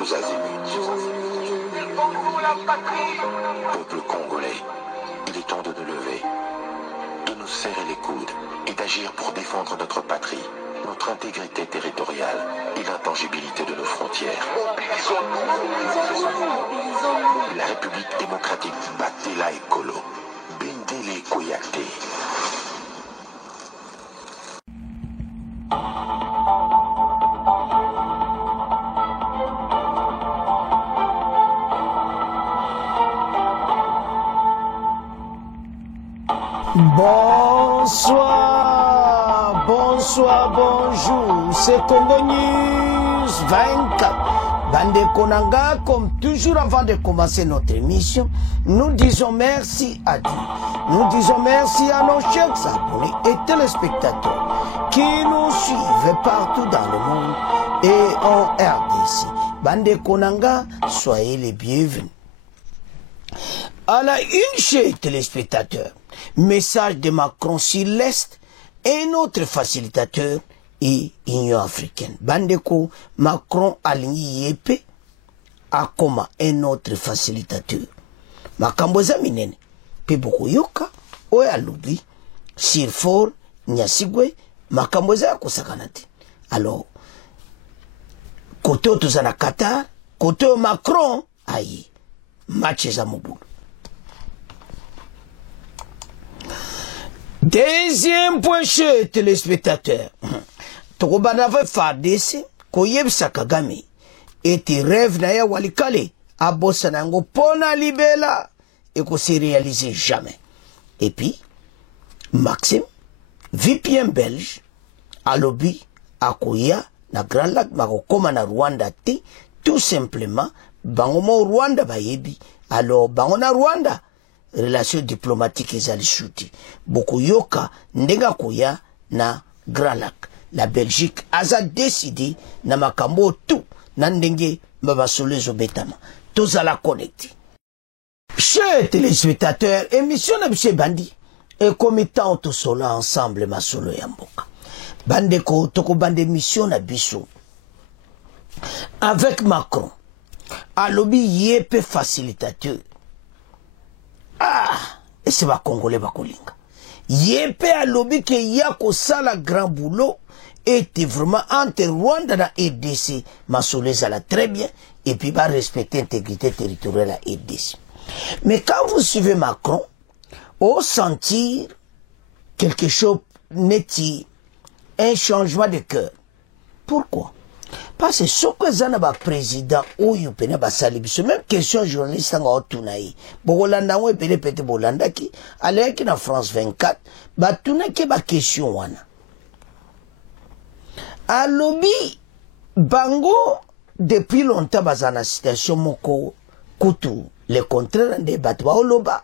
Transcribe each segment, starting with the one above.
tous azimuts. Peuple congolais, il est temps de nous lever, de nous serrer les coudes et d'agir pour défendre notre patrie, notre intégrité territoriale et l'intangibilité de nos frontières. La République démocratique Batela Ekolo, Bendele Koyate. Bonsoir, bonsoir, bonjour, c'est Congo News 24. Bande Konanga, comme toujours avant de commencer notre émission, nous disons merci à Dieu. Nous disons merci à nos chers abonnés et téléspectateurs qui nous suivent partout dans le monde et en RDC. Bande Konanga, soyez les bienvenus. À la une, chers téléspectateurs, message de Macron sur l'Est, un autre facilitateur et Union africaine. Bandeko, Macron aligné Yépé, Akoma, un autre facilitateur. Makamboza minene, Peboko Yoka, Oya Lubi, Sirfor, Nyasigwe, Makamboza Kosakanate. Alors, côté Tozana Qatar, côté Macron, aïe, match Zamobou. Deuxième point chez téléspectateurs. Tokobanava Fardese, Koyebsa Kagame, et rêve Naya Walikale, Abosanango Pona Libela, et qu'on s'est réalisé jamais. Et puis, Maxime, VPN belge, Alobi, Akoya, na Grand Lac, Marokoma na Rwanda, tout simplement, Bangomo Rwanda Bayebi, alors Bangona Rwanda, relations diplomatiques et alishuti. Beaucoup yoka ndenga koya na Grand Lac. La Belgique a décidé na makambo tout na ndenge mbabasolezo betama. Tous à la connecter. Chers téléspectateurs, émission na bise bandi et committant tout cela ensemble ma solo yamboka. Bande ko toko bande mission na biso. Avec Macron, alobi yépe facilitateur. Ah, et c'est pas Congolais bakolinga. Yépe a lobby que yako sala grand boulot était vraiment entre Rwanda et RDC. Masolé ça la très bien et puis va respecter l'intégrité territoriale à RDC. Mais quand vous suivez Macron, au sentir quelque chose net, un changement de cœur. Pourquoi? Parce que ce que Zanaba président ou yupena basalibiso, même question journaliste en Otunaï, Bogolanda ou peut-être Bolanda qui, allait qui na France 24, batuna qui ba question wana. A lobby, bango, depuis longtemps, bazana situation moko, kutu, le contraire de batwa oloba,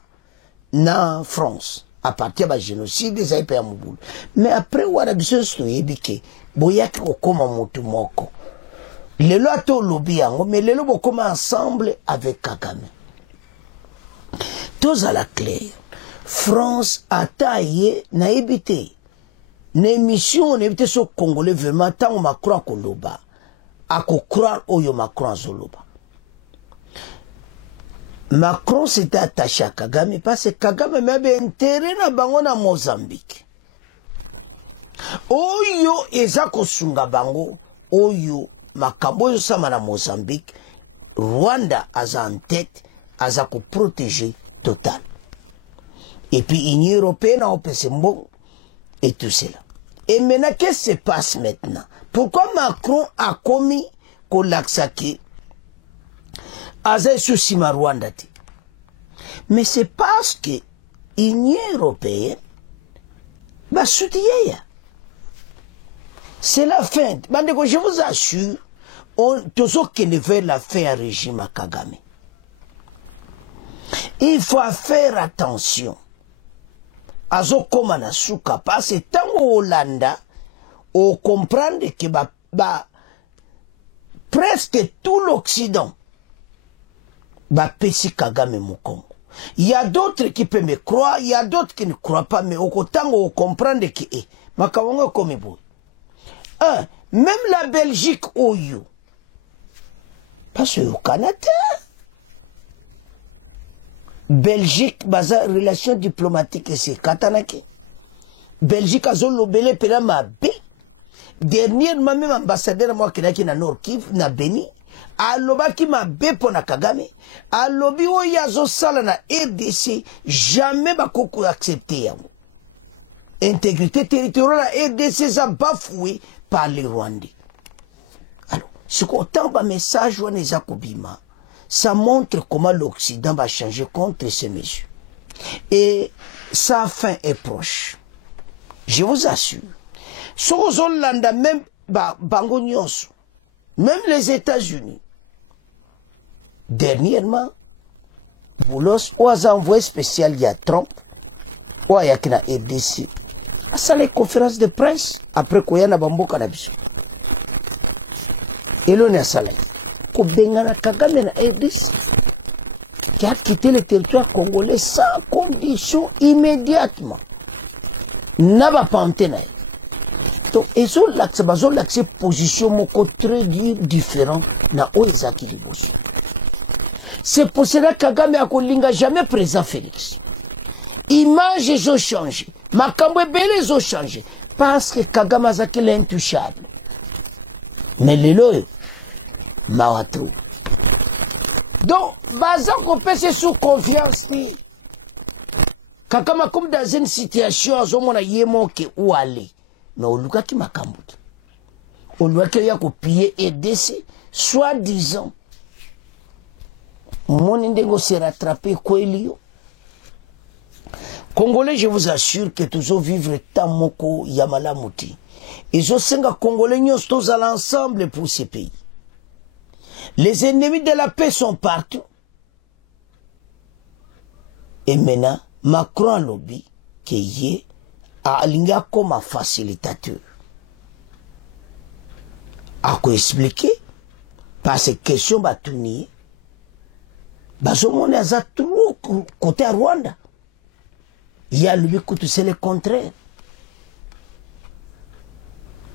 na France, à partir du génocide des Aïpé Amoubou. Mais après, wana biso stoyebike, boyaki okoma mutu moko. Lelo ato lobby yango, mais lelo bokoma ensemble avec Kagame. Tous à la claire. France a taillé na ebité. N'émission n'ébité so Congolais vraiment tant Macron koloba. Ako croire oyo Macron zoloba. Macron s'était attaché à Kagame parce que Kagame m'avait intérêt na bango na Mozambique. Oyo ezako sunga bango, oyo makambo yo sama na Mozambique, Rwanda aza en tête, aza ko protéger total. Et puis Union européenne a opéré bon et tout cela. Et maintenant qu'est-ce qui se passe maintenant? Pourquoi Macron a commis qu'on l'axaki aza souci ma Rwanda? Mais c'est parce que Union européenne va soutenir. C'est la fin. Je vous assure, tous ceux qui ne veulent la fin à régime à Kagame. Il faut faire attention. Azo komana suka parce que tant au Hollanda, on comprend que presque tout l'Occident va pécher Kagame Mukongo. Il y a d'autres qui peuvent me croire, il y a d'autres qui ne croient pas, mais au temps on comprend que Makawanga comme bon. Même la Belgique, Oyo. France au Canada. Belgique, baza relation diplomatique et c'est Katanaki. Belgique a zolobele pela mabe. Dernièrement même ambassadeur moi qui na Nord Kivu na Beni. Alobaki mabe pona Kagame. Alobi o yazo sala na RDC jamais bakoko accepter yango. Intégrité territoriale la RDC ça bafoué par les Rwandais. Alors, ce qu'autant de message on les a kobima. Ça montre comment l'Occident va changer contre ces mesures. Et sa fin est proche. Je vous assure. Sur Hollande, même Bango Nyonso, même les États-Unis, dernièrement, Boulos, ou a envoyé spécial, il y a Trump, ou il y a qui na RDC. Ça les conférences de presse, après qu'il y a Bambo Cannabis. Et l'on est à Salé. Bengana Kagame na RDC qui a quitté le territoire congolais sans condition immédiatement. N'a pas antenne. Donc, ils ont l'accès position moko très différent na Oezaki Liboso. C'est pour cela que Kagame a kolinga jamais présent Félix. Images ils ont changé. Makambo ebele ils ont changé. Parce que Kagame azaki l'intouchable. Mais les lois Mawatou. Donc, Baza qu'on peut se sous confiance. Kakama comme dans une situation, on a yémo qui ou aller. Mais on luka qui m'a cambout. On luka qui a copié et décès, soi-disant. Mon indégo s'est rattrapé, quoi il Congolais, je vous assure que toujours vivre tant moko yamala mouti. Ils ont 5 Congolais, nous tous à l'ensemble pour ces pays. Les ennemis de la paix sont partout. Et maintenant, Macron a lobby qui est à Alinga comme un facilitateur. À quoi expliquer? Par ces questions batounies, on est à trop côté à Rwanda. Il y a lui qui c'est le contraire.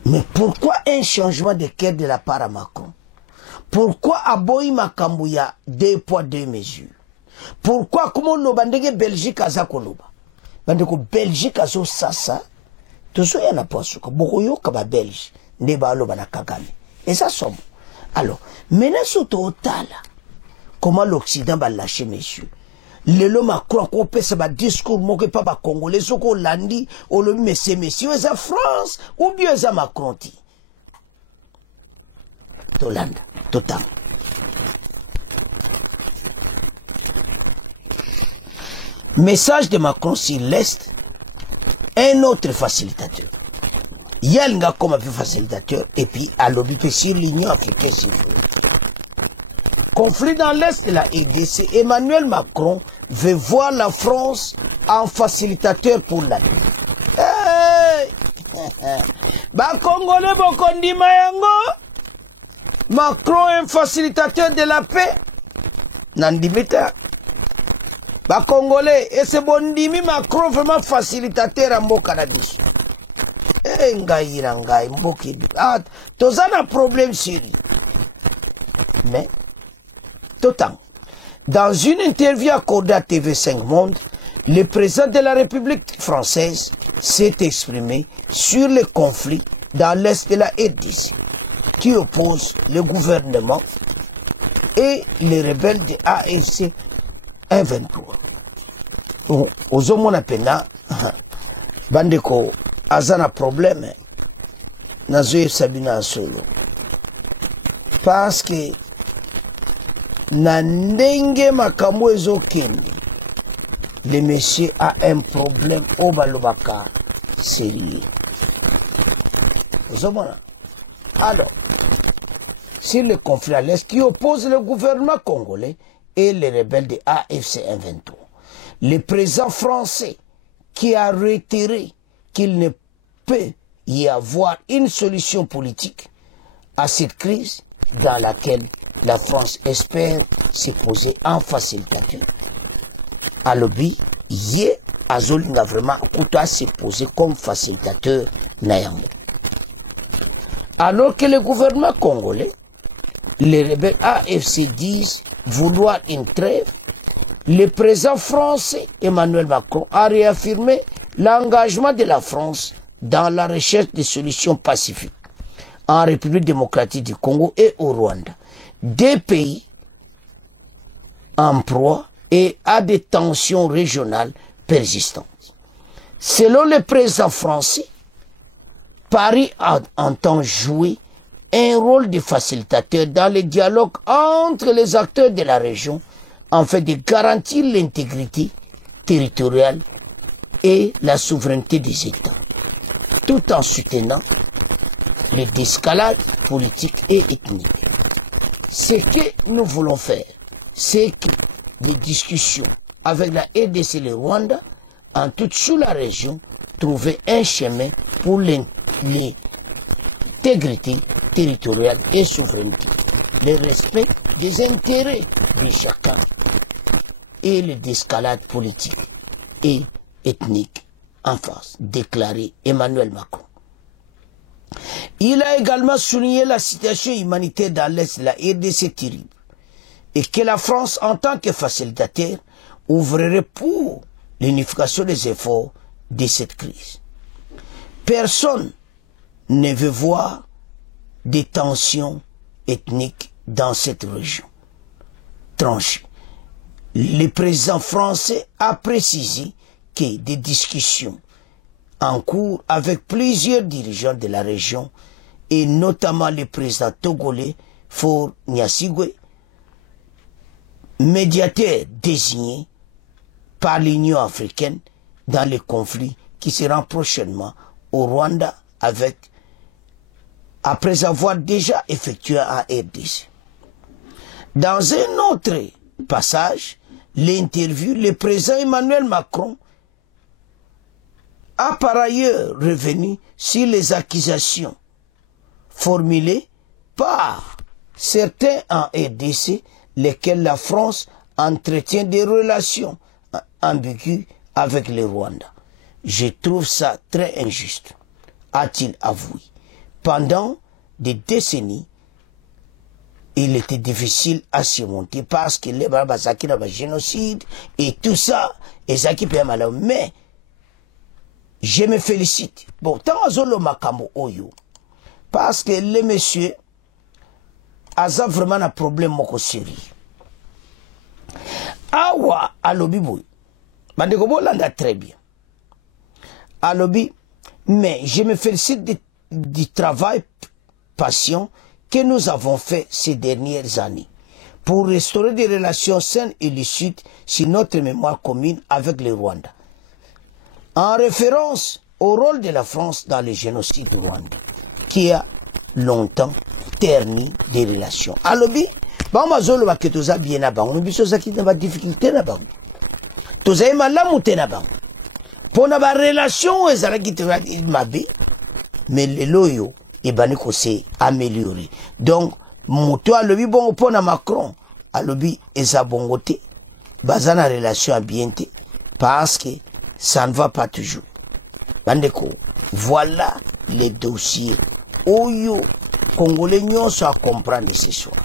Mais pourquoi un changement de cœur de la part à Macron? Pourquoi Aboyi Makambouya 2 poids 2 mesures? Pourquoi comment nous bandege Belgique à Zakoloba? Bandeko Belgique à zo sasa. Tout ça y en a pas souka. Beaucoup yo kaba Belge. Neba aloba na Kagame. Et ça somme. Alors, maintenant surtout au tala. Comment l'Occident va lâcher messieurs? Le Macron qu'on peut se battre discours moqué pas par Congolais. Ce qu'on l'a dit, on le met ces messieurs. C'est France ou bien c'est Macron ti. Tolanda, total. Message de Macron sur l'Est, un autre facilitateur. Il y a un gars comme un facilitateur et puis à l'objet sur l'Union africaine. Conflit dans l'Est de la RDC, Emmanuel Macron veut voir la France en facilitateur pour la paix. Hey! Ba Congolais bokondi mayango. Macron est un facilitateur de la paix. Nandimita. Ba Congolais, et c'est bon dimi Macron vraiment facilitateur à Mokanadis. Eh, ngai, mboki. Ah, tous un problème sérieux. Mais, Totan, dans une interview accordée à TV5 Monde, le président de la République française s'est exprimé sur le conflit dans l'Est de la RDC qui oppose le gouvernement et les rebelles de AFC M23. Aux hommes on appelle Bandeko Azana problème Nazoe Sabina solo parce que Nandenge makambo ezokende le monsieur a un problème au balobaka sérieux. Alors, sur le conflit à l'Est qui oppose le gouvernement congolais et les rebelles de AFC M23, le président français qui a retiré qu'il ne peut y avoir une solution politique à cette crise dans laquelle la France espère se poser en facilitateur. À l'objet, yé azolinga vraiment kouta se poser comme facilitateur Nayambo. Alors que le gouvernement congolais les rebelles AFC disent vouloir une trêve, le président français Emmanuel Macron a réaffirmé l'engagement de la France dans la recherche de solutions pacifiques en République démocratique du Congo et au Rwanda, deux pays en proie et à des tensions régionales persistantes. Selon le président français, Paris entend jouer un rôle de facilitateur dans le dialogue entre les acteurs de la région afin de garantir l'intégrité territoriale et la souveraineté des États, tout en soutenant les escalades politiques et ethniques. Ce que nous voulons faire, c'est que des discussions avec la RDC et le Rwanda, en toute sous la région, trouver un chemin pour l'intégrité territoriale et souveraineté, le respect des intérêts de chacun et le d'escalade politique et ethnique en face, déclaré Emmanuel Macron. Il a également souligné la situation humanitaire dans l'Est de la RDC terrible et que la France, en tant que facilitateur, ouvrirait pour l'unification des efforts de cette crise. Personne ne veut voir des tensions ethniques dans cette région tranchée. Le président français a précisé que des discussions en cours avec plusieurs dirigeants de la région et notamment le président togolais Faure Gnassingbé, médiateur désigné par l'Union africaine dans les conflits qui seront prochainement au Rwanda après avoir déjà effectué un RDC. Dans un autre passage, l'interview, le président Emmanuel Macron a par ailleurs revenu sur les accusations formulées par certains en RDC, lesquels la France entretient des relations ambiguës avec le Rwanda. Je trouve ça très injuste, a-t-il avoué. Pendant des décennies, il était difficile à surmonter parce que les Babasaki dans le génocide et tout ça, et ça qui peut mal. Mais je me félicite. Bon, tant azolo makambo oyo, parce que les messieurs ont vraiment un problème moko sérieux. Awa alobi boy, bandeko bolanda très bien. Alobi, mais je me félicite du travail patient que nous avons fait ces dernières années pour restaurer des relations saines et lucides sur notre mémoire commune avec le Rwanda. En référence au rôle de la France dans le génocide du Rwanda, qui a longtemps terni des relations. Alobi, bamazolo ba ketoza bien na bango, biso zaki na ba difficulté na bango. Toza malamu te na bango. Pona ba relation ezalaki te mabe, mais le loyo ebani ko se améliorer. Donc moto alobi bongo pona Macron, alobi eza bongo te. Bazana relation bien te parce que ça ne va pas toujours. Bandeko, voilà les dossiers Oyo Congolais nyonso à comprendre ce soir.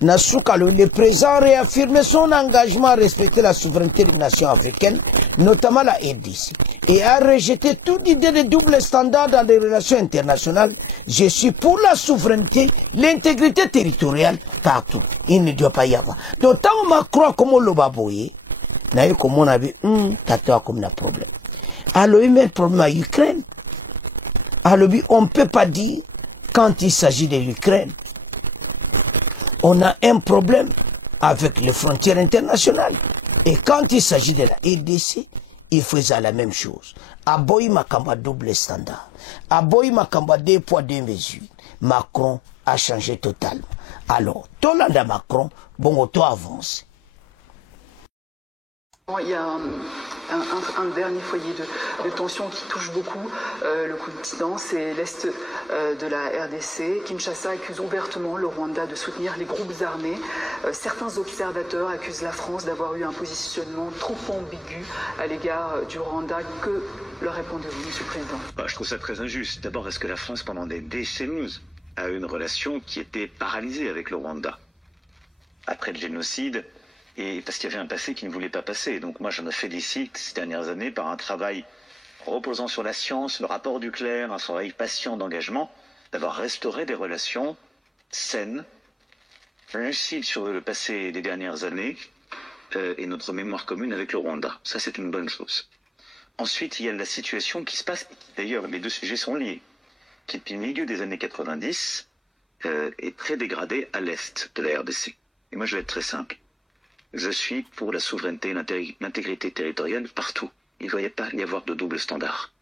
Nasuka, le président réaffirme son engagement à respecter la souveraineté des nations africaines, notamment la RDC, et a rejeté toute idée de double standard dans les relations internationales. Je suis pour la souveraineté, l'intégrité territoriale partout. Il ne doit pas y avoir. Donc, tant Macron comme le baboye, n'a eu comme on a vu, t'as comme un problème. Alors, il met le problème à l'Ukraine. Alors, on ne peut pas dire, quand il s'agit de l'Ukraine, on a un problème avec les frontières internationales. Et quand il s'agit de la RDC, il faisait la même chose. Aboy Makamba double standard. Aboy Makamba 2 poids 2 mesures. Macron a changé totalement. Alors, Tolanda Macron, bon, auto avance. Il y a un dernier foyer de tension qui touche beaucoup le continent, c'est l'Est de la RDC. Kinshasa accuse ouvertement le Rwanda de soutenir les groupes armés. Certains observateurs accusent la France d'avoir eu un positionnement trop ambigu à l'égard du Rwanda. Que leur répondez-vous, Monsieur le Président? Je trouve ça très injuste. D'abord, est-ce que la France, pendant des décennies, a une relation qui était paralysée avec le Rwanda. Après le génocide, et parce qu'il y avait un passé qui ne voulait pas passer. Donc moi, je me félicite ces dernières années par un travail reposant sur la science, le rapport du clerc, un travail patient d'engagement, d'avoir restauré des relations saines, lucides sur le passé des dernières années et notre mémoire commune avec le Rwanda. Ça, c'est une bonne chose. Ensuite, il y a la situation qui se passe, d'ailleurs, les deux sujets sont liés, qui depuis le milieu des années 90 est très dégradée à l'est de la RDC. Et moi, je vais être très simple. Je suis pour la souveraineté et l'intégrité territoriale partout. Il ne doit pas y avoir de double standard.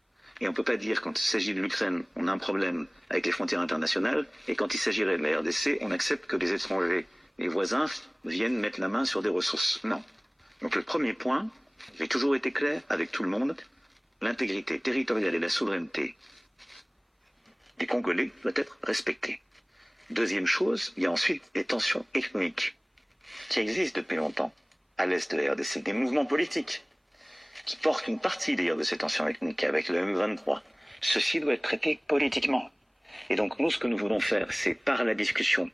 Et on ne peut pas dire, quand il s'agit de l'Ukraine, on a un problème avec les frontières internationales, et quand il s'agirait de la RDC, on accepte que les étrangers, les voisins, viennent mettre la main sur des ressources. Non. Donc le premier point, j'ai toujours été clair avec tout le monde, l'intégrité territoriale et la souveraineté des Congolais doit être respectée. Deuxième chose, il y a ensuite les tensions ethniques qui existent depuis longtemps à l'est de la RDC, des mouvements politiques qui portent une partie d'ailleurs de ces tensions ethniques avec le M23. Ceci doit être traité politiquement. Et donc nous, ce que nous voulons faire, c'est par la discussion,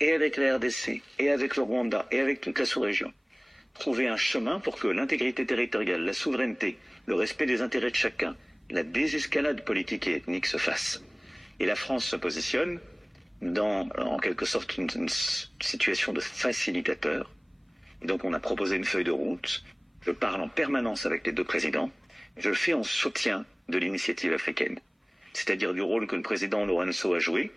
et avec la RDC, et avec le Rwanda, et avec toute la sous-région, trouver un chemin pour que l'intégrité territoriale, la souveraineté, le respect des intérêts de chacun, la désescalade politique et ethnique se fasse. Et la France se positionne dans, en quelque sorte, une situation de facilitateur. Et donc on a proposé une feuille de route. Je parle en permanence avec les deux présidents. Je le fais en soutien de l'initiative africaine. C'est-à-dire du rôle que le président Lorenzo a joué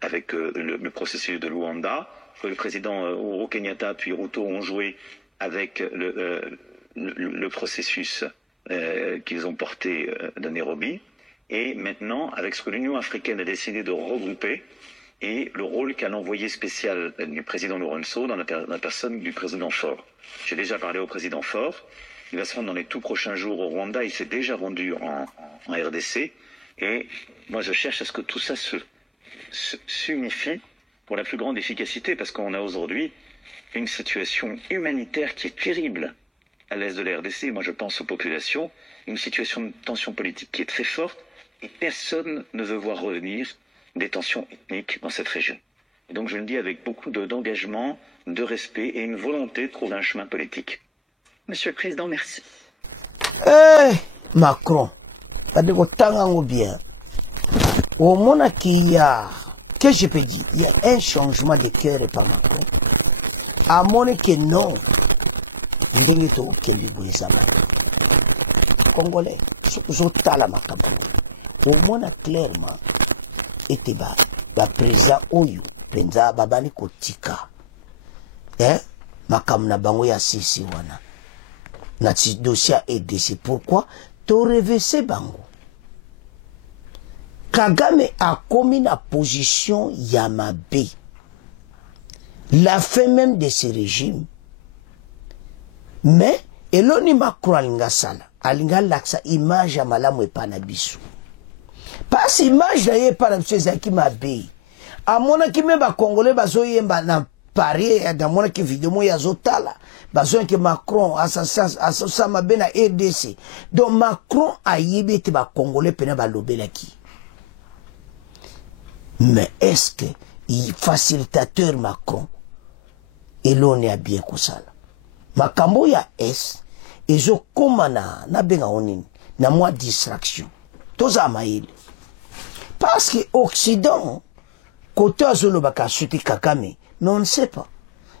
avec le processus de Luanda, que le président Uhuru Kenyatta puis Ruto ont joué avec le processus qu'ils ont porté de Nairobi, et maintenant avec ce que l'Union africaine a décidé de regrouper, et le rôle qu'a l'envoyé spécial du président Lorenzo dans la personne du président Faure. J'ai déjà parlé au président Faure, il va se rendre dans les tout prochains jours au Rwanda, il s'est déjà rendu en RDC, et moi je cherche à ce que tout ça s'unifie pour la plus grande efficacité, parce qu'on a aujourd'hui une situation humanitaire qui est terrible à l'est de la RDC. Moi je pense aux populations, une situation de tension politique qui est très forte, et personne ne veut voir revenir des tensions ethniques dans cette région. Et donc je le dis avec beaucoup d'engagement, de respect et une volonté de trouver un chemin politique. Monsieur le Président, merci. Macron, bien. Au moment qu'il y a, que je peux dire, il y a un changement de cœur par Macron. À mon que non, Congolais, au moins clairement, était ba président Oyo, penza babani kotika. Makam na bango ya sisi wana. Na ti dossier EDC. Pourquoi? To reverser bango. Kagame a commis la position Yamabe. La fin même de ce régime. Mais, eloni Macron alinga sala. Alinga laksa image ya malamu epana biso. Parce image na ye epana biso ezaki mabe. Amona ki me ba Congolais bazo yemba na Paris, dans ki vidéo ya zotala. Bazo que Macron assassin mabe na RDC. Donc Macron a yebe te ba Congolais pena ba lobela ki. Mais est-ce que il facilitateur Macron et l'on est bien kusala makambo ya es ezo komana na benga onini na moi distraction toza maïle parce que Occident côté azolo baka suti Kagame mais on ne sait pas.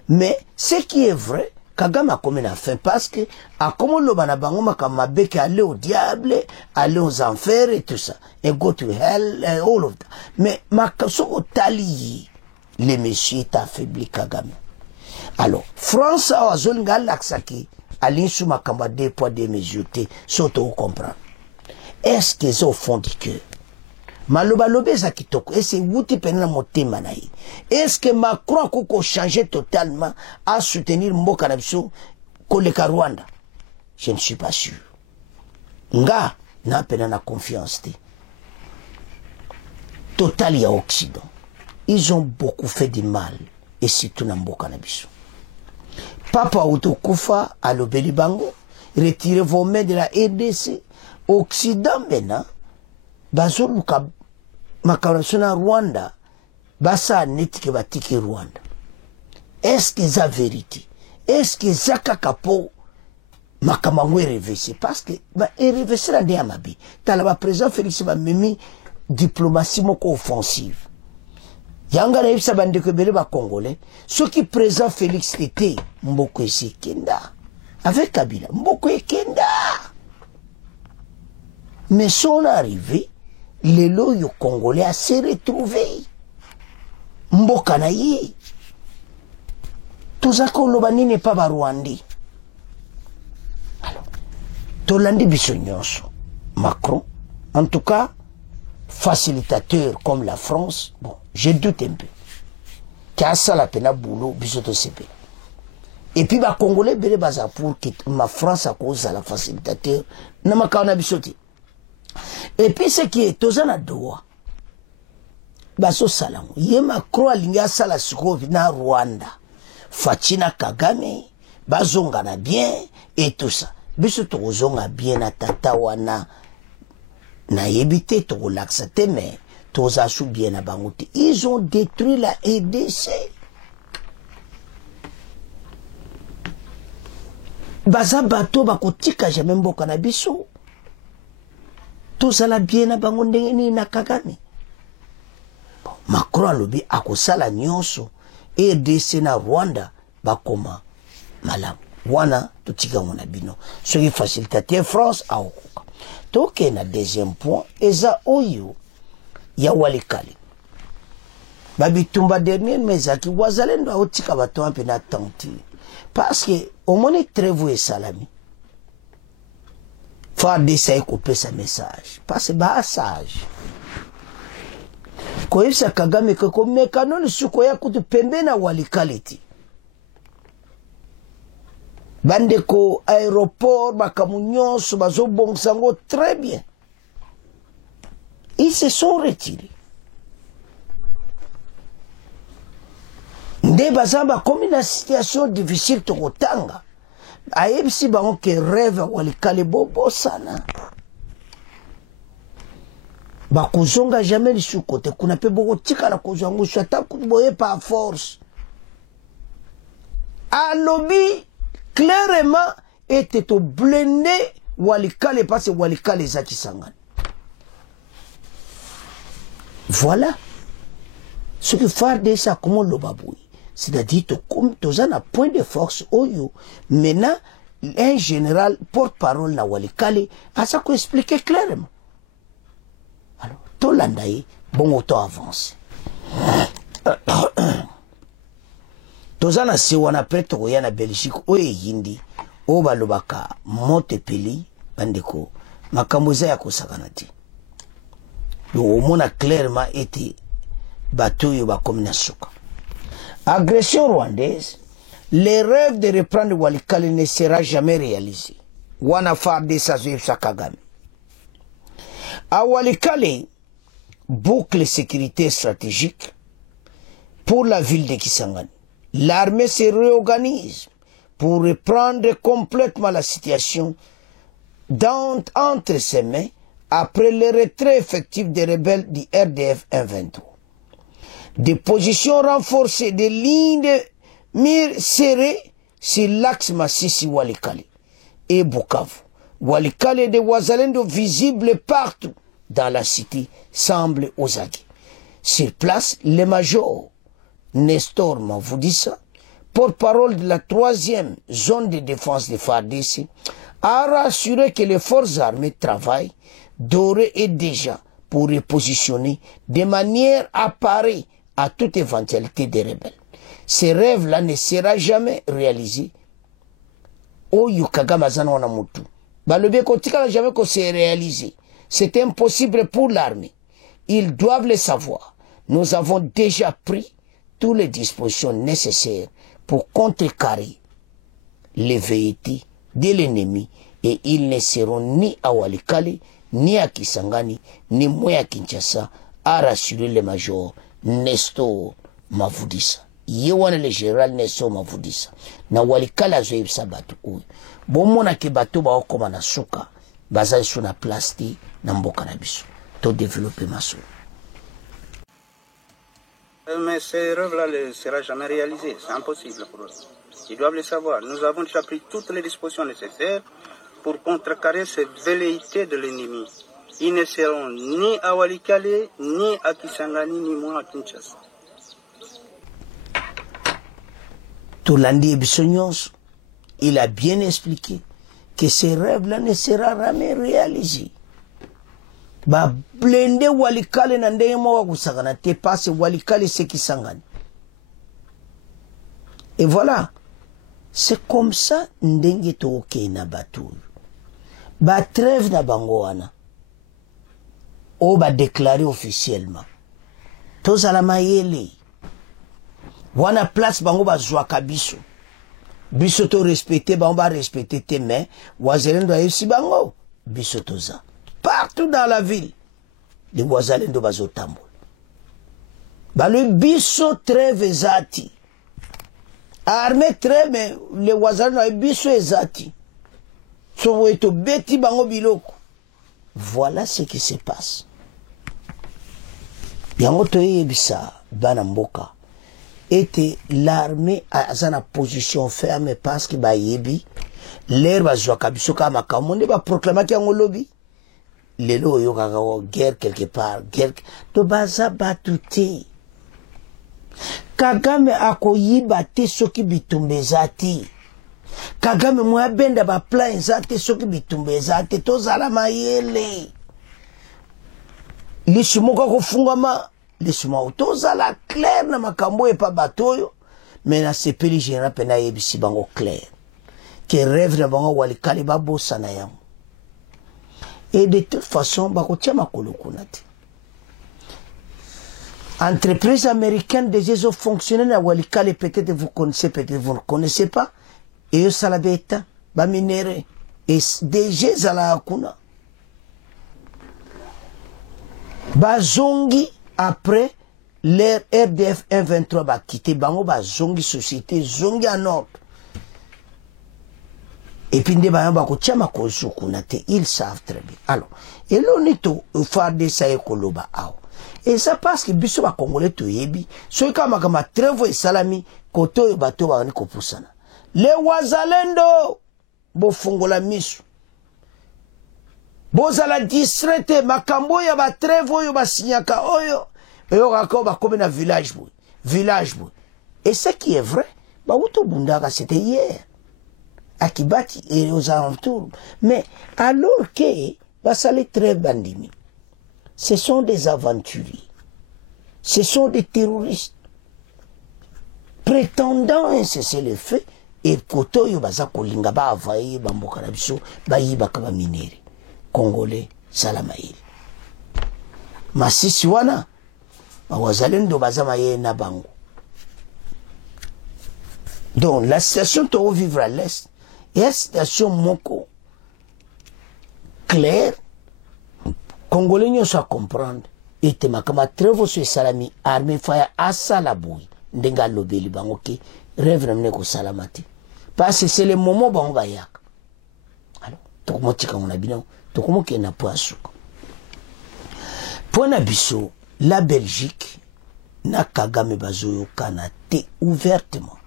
Mais ce qui est vrai, Kagame a commis la fin parce que a comme le banabango makama beke aller au diable, aller aux enfers et tout ça, et go to hell, all of that. Mais makaso tali les messieurs affaibli Kagame. Alors France a azonga laksaki alinsu makamba 2 poids 2 mesures te soto comprendre. Est-ce que c'est au fond du cœur? Maloba lobe za kitoko et c'est wuti penana motema na ye. Est-ce que Macron a changé totalement à soutenir Mboka na biso koleka Rwanda? Je ne suis pas sûr. Nga na penana confiance te. Total ya Occident. Ils ont beaucoup fait du mal et surtout na Mboka na biso. Papa Autokufa a lobeli bango, retirez vos mains de la RDC. Occident maintenant Bazoluka makarasuna Rwanda basa netike batiki Rwanda. Est-ce que ça vérité? Est-ce que ça kakapo makamango révessé? Parce que ba révessé la de amabi. Tala ba président Félix ba mimi diplomatie moko offensive. Yanga na yebisa bandeko bele ba congolais, ce qui présent Félix était mboko esi kenda. Avec Kabila, mboko kenda. Mais son arrivée, les loyaux congolais a se retrouvé. Mboka na ye. Tozako lobani n'est pas Rwandais. Alors, Tolandi Bissonyonso, Macron, en tout cas, facilitateur comme la France, bon, je doute un peu. Car ça la peine à boulot, bisoto CP. Et puis, les Congolais, bele baza pour que ma France à cause de la facilitateur, n'a ma kaona bisoté. Et puis, ce qui est, tozana doa. Baso salam. Yé Macron alinga sala suko na Rwanda. Fachina Kagame, bazonga na bien, et tout ça. Bisoto ozonga bien na tata wana. Na yebite to relaxate, mais toza sou bien na bangote. Ils ont détruit la RDC. Baza bato bakotika jamais mboka na biso. Toza la bien na bangonde ni na Kagame. Bon, Macron alobi akosala nyonso RDC na Rwanda bakoma malamu. Wana totika mona bino. Ce qui facilitateur France a okoka. Toke na deuxième point, eza oyo ya Walikale. Babitumba dernier mezaki wazalendo aotika bato ampe na tanti. Parce que au moins trêve et salami. Faut d'essayer couper sa message. Parce que ba sage. Ko yesa Kagame ko komekano ni suko ya kutu pembe na Walikale ti. Bandeko aéroport bakamunyoso bazobongsango très bien. Ils se sont retirés. Nde bazamba comme une situation difficile to kotanga. Ayebisi bango ke rêve Walikale bobo sana. Bakuzonga jamais lisu kote kuna pe boko tika la kozango swata kuboye par force. Alobi clairement était au blindé Walikale parce que Walikale zaki sangane. Voilà ce que FARDC ça comment le baboui. C'est-à-dire que comme tu as un point de force oyo, maintenant un général porte-parole na Walikale a ça qu'on expliquer clairement. Alors, tout l'andaï, bon auto avance. Tozana se wana preto ko yana Belgique o yindi o balobaka Montepellier bandeko makamboza ya kosakana ti. Donc au moins clairement été bateau yo ba comme na suka. Agression rwandaise, les rêves de reprendre Walikale ne sera jamais réalisé. Wana FARDC sa Kagame. A Walikale, boucle sécurité stratégique pour la ville de Kisangani. L'armée se réorganise pour reprendre complètement la situation entre ses mains après le retrait effectif des rebelles du RDF 123. Des positions renforcées, des lignes de mire serrées sur l'axe Massissi Walikale et Bukavu. Walikale et des Wazalendo visibles partout dans la cité semblent aux aguets. Sur place, le major Nestor Mavudissa, porte-parole de la 3e zone de défense de FARDC, a rassuré que les forces armées travaillent d'ores et déjà pour repositionner de manière à parer à toute éventualité des rebelles. Ce rêve-là ne sera jamais réalisé. Oyo Kagame wana mutu. Balobe kotika jamais que c'est réalisé. C'est impossible pour l'armée. Ils doivent le savoir. Nous avons déjà pris toutes les dispositions nécessaires pour contrecarrer les velléités de l'ennemi et ils ne seront ni à Walikale, ni à Kisangani, ni moins à Kinshasa, a rassuré le major Nestor Mavudissa. Yewana le général Nestor Mavudissa. Na Walikale azoye sabatu oyo. Bomona ke bato ba okoma na suka, baza sur na plasti na mboka na biso. To développer maso. Mais ces rêves-là ne seront jamais réalisés. C'est impossible pour eux. Ils doivent le savoir. Nous avons déjà pris toutes les dispositions nécessaires pour contrecarrer ces velléités de l'ennemi. Ils ne seront ni à Walikale, ni à Kisangani, ni moins à Kinshasa. Tolandi Bissonyos, il a bien expliqué que ces rêves-là ne seront jamais réalisés. Ba blende Walikale na ndenge moko kusangana te passe Walikale c'est Kisangani. Et voilà, c'est comme ça ndenge toke na batu. Ba trêve na bango wana. O ba déclarer officiellement. Tozala mayele. Wana place bango ba zwaka biso. Biso to respecter bango ba respecter te mais wazalendo ayesi bango biso toza. Partout dans la ville, les wazalendo bazotambola. Ba le biso trêve ezati. Armée trêve mais les wazalendo biso ezati. So eto beti bango biloko. Voilà ce qui se passe. Yango toyebisa bana mboka était l'armée à sa position ferme parce que ba yebi l'air ba zwaka biso kama kamonde ba proclamer ki yango lobby lelo yo kaka guerre quelque part guerre to baza batute Kagame akoyiba te soki bitumbe zati Kagame mwa benda ba plan zati soki bitumbe zati tozala mayele lisimoka kofungama lisimo tozala clair na makambo epa batoyo mais na sepeli général pena yebisi bango clair que rêve na bango Walikale babosa na yango et de toute façon bakotia makolo kuna te entreprise américaine déjà fonctionné na Walikale peut-être vous connaissez peut-être vous ne connaissez pas et ça la beta ba minere et déjà zala kuna bazongi après l'ère RDF 123 ba quitté bango bazongi société zongi en ordre et puis nde ba ko chama ko kuna te ils savent très bien alors et l'onito faire de ça ekoloba awo et ça parce que biso ba congolais to yebi so kama kama trevo salami koto bato ba ni kopusana le wazalendo bo fungola misu bozala distraite makambo ya ba trevo yo basinyaka oyo yo kako ba comme na village boy et ce qui est vrai ba uto bundaka c'était hier à Kibati et aux alentours mais alors que ba sale très bandimi ce sont des aventuriers ce sont des terroristes prétendant cesser le feu et koto yo baza kolinga ba avaye ba mboka na biso ba yiba ka ba minere Congolais salamaïl. Masisi wana wazalendo bazama ye na bango. Donc la situation to vivre à l'est et la situation moko claire Congolais nyo sa comprendre et te makama trevo so salami armée faya asala boui ndenga lobeli bango ki rêve na mneko salamati parce que c'est le moment bango bayak. Alors to motika mona bino Tokomo ke na poasuka. Pona biso, la Belgique na Kagame bazoyo kana te ouvertement.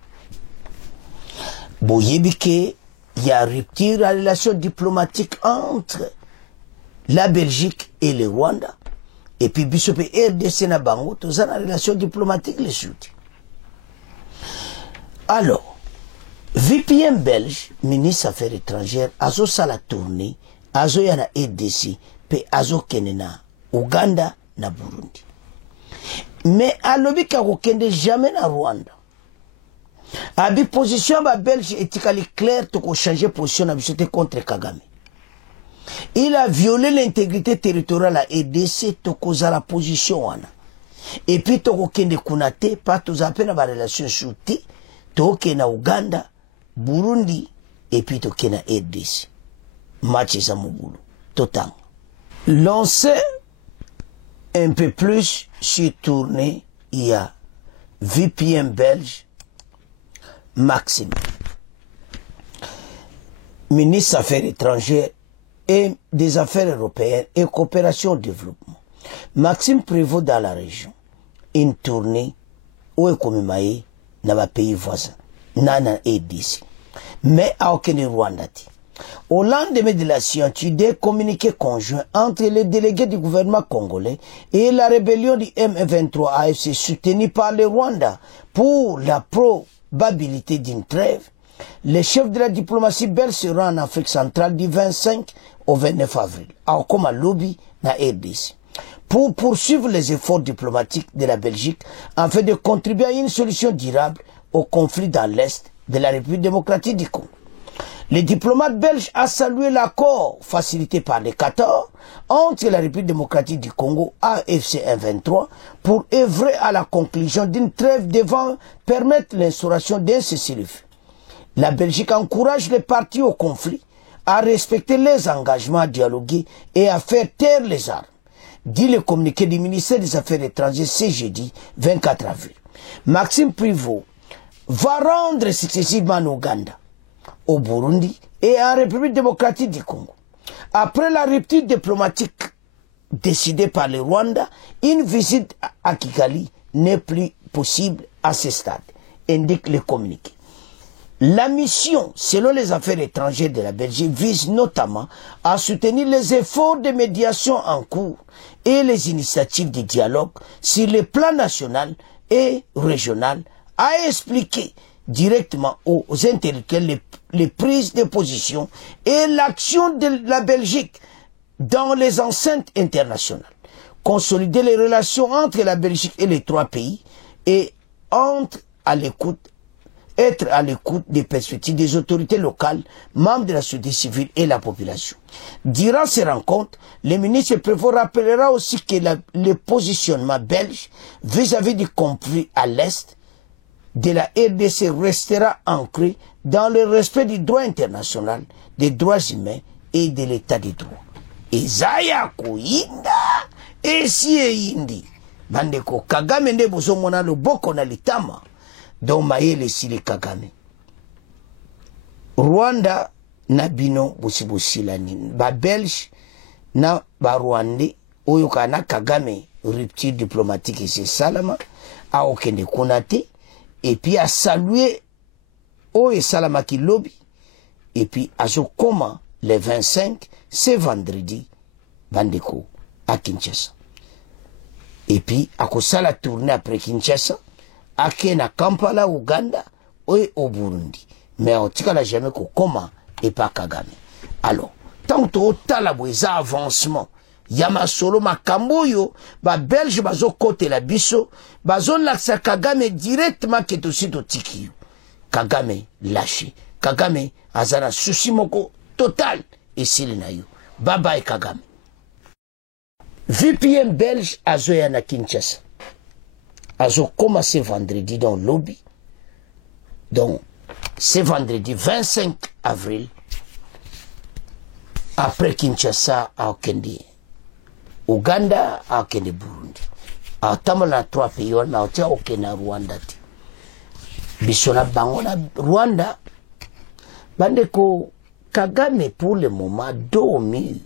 Boyebi ke y a rupture la relation diplomatique entre la Belgique et le Rwanda. Et puis biso pe RDC na bango toza na relation diplomatique le sud. Alors, VPN belge, ministre affaires étrangères, azo sala tournée azo ya na EDC pe azo kene na Uganda na Burundi mais alobi ka kokende jamais na Rwanda abi position ba Belge etikali clair to ko changer position na biso te contre Kagame il a violé l'intégrité territoriale à EDC to koza la position wana et puis to kokende kuna te pa to zapena ba relation souti to ke na Uganda Burundi et puis to ke na EDC match Zamouboulou, total. L'on sait un peu plus sur tournée, il y a VPN belge, Maxime, ministre des Affaires étrangères et des Affaires européennes et coopération au développement. Maxime prévaut dans la région une tournée oyo ekomema ye na bapays voisins na RDC mais aokende Rwanda te. Au lendemain de la signature des communiqués conjoints entre les délégués du gouvernement congolais et la rébellion du M23 AFC soutenue par le Rwanda pour la probabilité d'une trêve, les chefs de la diplomatie belge se rendent en Afrique centrale du 25 au 29 avril, à Okoma Lobby, na RDC, pour poursuivre les efforts diplomatiques de la Belgique afin de contribuer à une solution durable au conflit dans l'Est de la République démocratique du Congo. Les diplomates belges ont salué l'accord facilité par les 14 entre la République démocratique du Congo AFC M23 pour œuvrer à la conclusion d'une trêve devant permettre l'instauration d'un cessez-le-feu. La Belgique encourage les parties au conflit à respecter les engagements à dialoguer et à faire taire les armes, dit le communiqué du ministère des Affaires étrangères ce jeudi 24 avril. Maxime Privot va rendre successivement en Ouganda, au Burundi et en République démocratique du Congo. Après la rupture diplomatique décidée par le Rwanda, une visite à Kigali n'est plus possible à ce stade, indique le communiqué. La mission, selon les affaires étrangères de la Belgique, vise notamment à soutenir les efforts de médiation en cours et les initiatives de dialogue sur le plan national et régional, à expliquer directement aux intellectuels les prises de position et l'action de la Belgique dans les enceintes internationales. Consolider les relations entre la Belgique et les trois pays et être à l'écoute des perspectives des autorités locales, membres de la société civile et la population. Durant ces rencontres, le ministre Prévost rappellera aussi que le positionnement belge vis-à-vis du conflit à l'Est de la RDC restera ancré dans le respect du droit international, des droits humains et de l'état de droit. Ezaya kuinda, esi indi. Bandeko Kagame nde bozomona loboko na litama. Don mayele sili Kagame. Rwanda na bino busibusila nini. Ba Belge na ba Rwandais oyo kana Kagame rupture diplomatique et c'est salama a okende kunate. Et puis à saluer Oye Salamaki Lobby, et puis à Zokoma le 25, c'est vendredi, Bandeko, à Kinshasa. Et puis à Kosala tourner après Kinshasa, à Kena Kampala, Ouganda, et au Burundi. Mais en tout cas, la jamais Koma et pas Kagame. Alors, tant que talaboueza avancement, Yama solo makamboyo, ba Belge bazo kote la biso, bazo laksa Kagame directement keto sito tikiyo. Kagame lâché. Kagame azana souci moko total et silinayo. Bye bye Kagame. VPN belge azo yana Kinshasa. Azo commencé vendredi dans le lobby. Donc, c'est vendredi 25 avril. Après Kinshasa à Okende. Ouganda à Okende Burundi. À Tamala 3 pays, on a été au Kenya Rwanda. Bisona Bangona Rwanda. Bandeko Kagame pour le moment dormi.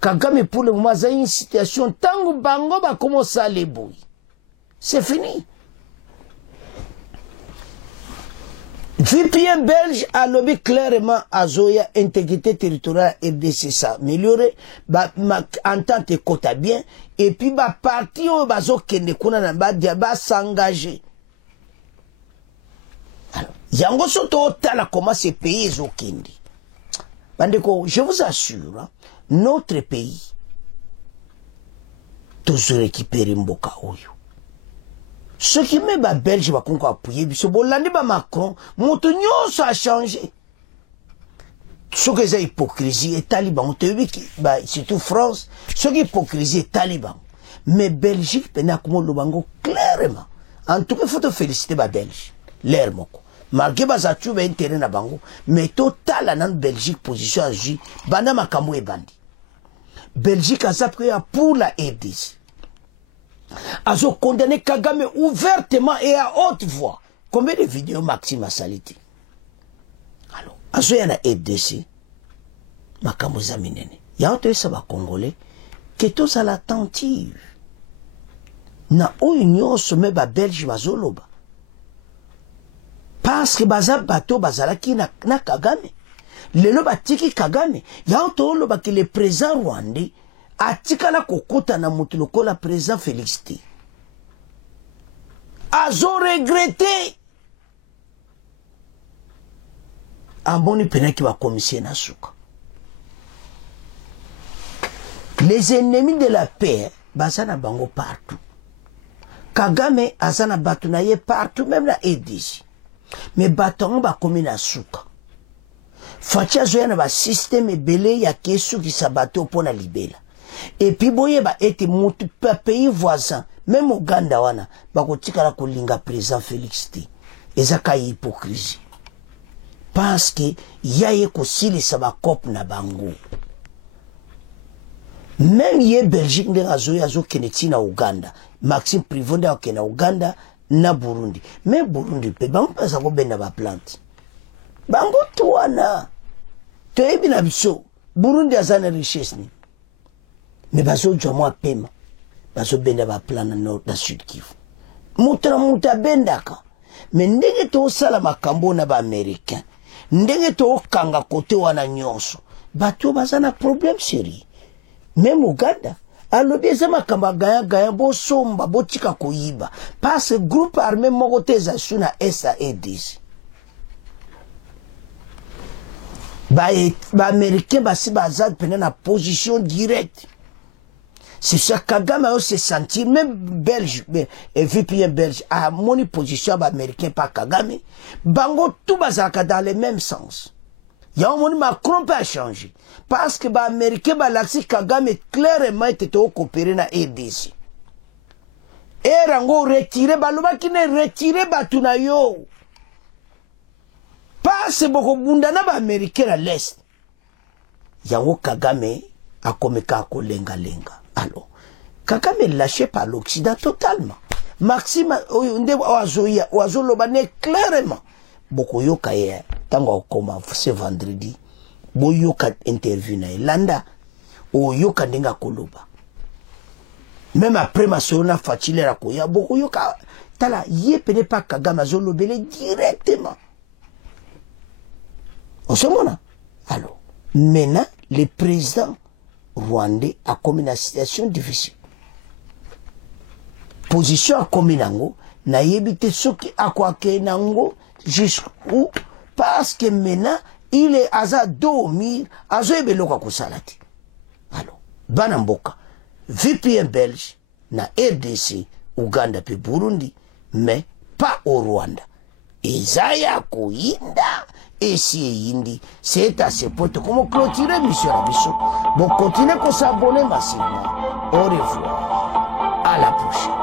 Kagame pour le moment a une situation tant que Bango va commencer à les bouillir. C'est fini. VPN belge a lobby clairement à Zoya intégrité territoriale RDC ça améliorer entente quota bien et puis ba parti au bazo kende kuna na ba s'engager. Alors yango soto tala comment ces pays zo kende. Bandeko, je vous assure, hein, notre pays toujours récupérer mboka oyo. Ce qui met ba Belge va qu'on appuyer biso bolandi ba Macron moto nyonso a changé. Ce que c'est hypocrisie et taliban ba surtout France, ce qui hypocrisie et taliban. Mais Belgique pena comme le bango clairement. En tout cas, faut te féliciter ba Belge. L'air moko. Malgré ba za tu ba intérêt na bango, mais total nan Belgique position à J, bana makambo e bandi. Belgique a zapé pour la RDC. Azo condamné Kagame ouvertement et à haute voix. Combien de vidéos Maxime a salité? Alors, azo yana RDC, makambo za minene. Ya oto esa ba Congolais, que tous à l'attentive. Na o union sommet ba Belge bazoloba. parce que baza bato bazalaki na Kagame. Lelo batiki Kagame. Ya otolo baki le président rwandais atikala kokota na mutu lokola président Félix T. Azo regretté. Amboni penaki wa commissaire na suka. Les ennemis de la paix bazana bango partout. Kagame azana batu na ye partout, même la EDC. Mais batongo ba komi na suka. Fatia zoya na ba système ebele ya kesu ki sabato pona libela. Et puis boye ba ete mutu pa pays voisin, même Uganda wana, ba kotikala kolinga président Félix T. Ezaka hypocrisie. Parce que yaye kosili sa ba kop na bango. Même ye Belgique ndenga zoya zo keneti na Uganda. Maxime Privonde a na Uganda na Burundi. Mais Burundi pe bango pesa ko benda ba plante. Bango tuana. To ebi na biso. Burundi azana richesse ni. Mais bazo jomwa pema. Bazo benda ba plan na nord na sud Kivu. Muta bendaka. Mais ndenge to sala makambo na ba américain. Ndenge to kanga kote wana nyonso. Bato bazana problème sérieux. Même Uganda. Alors bien makamba gaya bo somba bo tika koyiba. Parce groupe armé moko teza suna SAEDC. Ba américain basi bazad pena na position directe. C'est ça Kagame se sentir même belge et VPN belge a moni position ba américain pas Kagame. Bango tout bazaka dans le même sens. Ya moni Macron pas changer. Parce que ba américain ba laxi Kagame clairement était au coopérer na EDC. Et rango retirer baloba qui ne retirer batuna yo. Parce boko bundana ba américain à l'est. Yango Kagame a komeka ko lenga. Alors, Kagame lâché par l'Occident totalement. Maxime nde oazo lobane clairement. Boko yoka ye tango koma ce vendredi. Bo yoka interview na Landa o yoka ndenga koloba. Même après ma sona fatile la koya boko yoka tala yepene pas Kagame zo lobele directement. On se mona. Alors, maintenant le président rwandais a commis une situation difficile. Position a commis nango na yebite soki akwake nango jusqu'où parce que maintenant il est aza dormir azo ebeloko kosalati. Alors banamboka VPN belge na RDC Uganda pe Burundi mais pas au Rwanda. Ezaya koinda esi yindi c'est à ce point comment clôturer mission à mission. Bon continuez qu'on s'abonne massivement. Au revoir. À la prochaine.